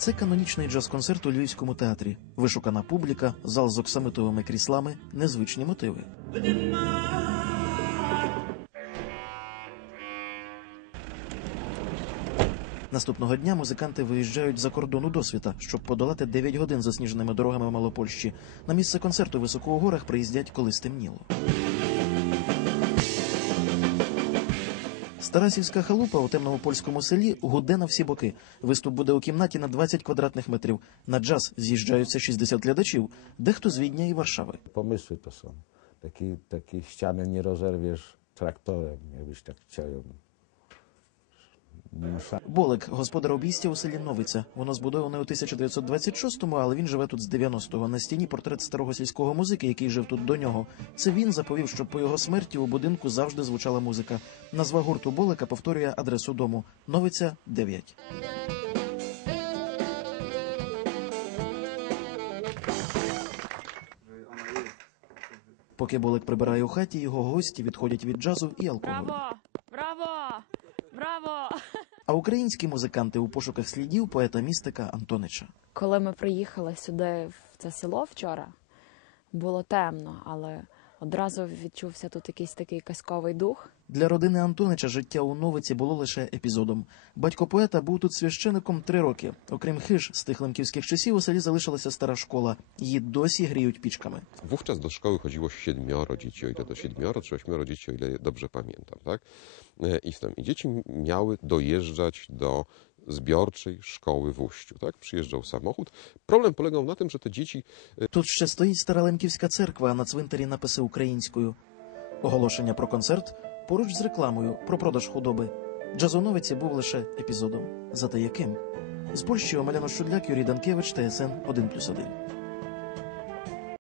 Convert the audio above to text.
Це канонічний джаз-концерт у Львівському театрі. Вишукана публіка, зал з оксамитовими кріслами, незвичні мотиви. Наступного дня музиканти виїжджають за кордон у досвіта, щоб подолати 9 годин засніженими дорогами Малопольщі. На місце концерту високо у горах приїздять, коли стемніло. Старасівська халупа у темному польському селі гуде на всі боки. Виступ буде у кімнаті на 20 квадратних метрів. На джаз з'їжджаються 60 глядачів, дехто з Відня і Варшави. Помисли то сон. Такі такі ściany не rozerwiesz трактором, якби так чаю. Болик, господар обійстя у селі Новиця. Воно збудоване у 1926-му, але він живе тут з 90-го. На стіні портрет старого сільського музики, який жив тут до нього. Це він заповів, щоб по його смерті у будинку завжди звучала музика. Назва гурту Болика повторює адресу дому. Новиця 9. Поки Болик прибирає у хаті, його гості відходять від джазу і алкоголю. Браво! А українські музиканти у пошуках слідів поета містика Антонича. Коли ми приїхали сюди, в це село вчора, було темно, але одразу відчувся тут якийсь такий казковий дух. Для родини Антонича життя у Новиці було лише епізодом. Батько поета був тут священиком три роки. Окрім хиж з тих лемківських часів, у селі залишилася стара школа. Її досі gріють пічками. Wówczas do szkoły chodziło siedmioro dzieci, o ile to siedmioro czy ośmioro dzieci, o ile dobrze pamiętam, tak? E, I, w tym, I dzieci miały dojeżdżać do zbiorczej szkoły w Uściu, tak? Przyjeżdżał samochód. Problem polegał na tym, że te dzieci Тут ще стоїть стара лемківська церква, а на цвинтарі написи українською. Оголошення про концерт поруч з рекламою про продаж худоби. Джазоновиці був лише епізодом. Зате яким? З Польщі Омеляно Шудляк, Юрій Данкевич, ТСН 1+,1.